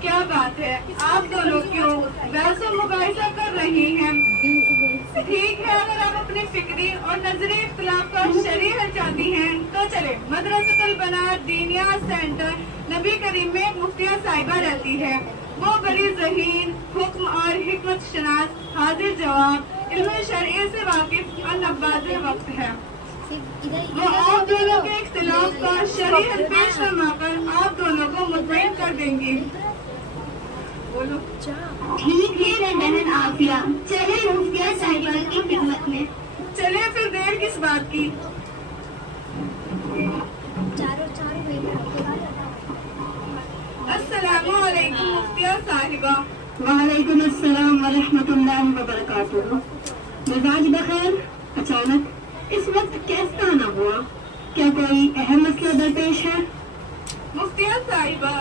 کیا بات ہے، آپ دونوں کیوں بحث و مباحثہ کر رہی ہیں؟ ٹھیک ہے، اگر آپ اپنے فکری اور نظری اختلاف کا شرعی حل چاہتی ہیں تو چلے۔ مدرسۃ البنات دینیا سینٹر نبی کریم میں ایک مفتیہ صاحبہ رہتی ہے۔ وہ بڑی ذہین، حکم اور حکمت شناس، حاضر جواب، علم شرعی سے واقف اور نباذ وقت ہے۔ وہ آپ دونوں کے اختلاف کا شرعی حل پیش فرما کر آپ دونوں کو مطمئن کر دیں گی۔ بولو۔ ٹھیک ہے بہن عافیہ، چلے مفتیہ صاحبہ کی خدمت میں۔ چلے پھر دیر کس بات کی؟ السلام علیکم مفتیہ صاحبہ۔ وعلیکم السلام ورحمۃ اللہ وبرکاتہ۔ مزاج بخیر؟ اچانک اس وقت کیسا آنا ہوا؟ کیا کوئی اہم مسئلہ درپیش ہے؟ مفتیہ صاحبہ،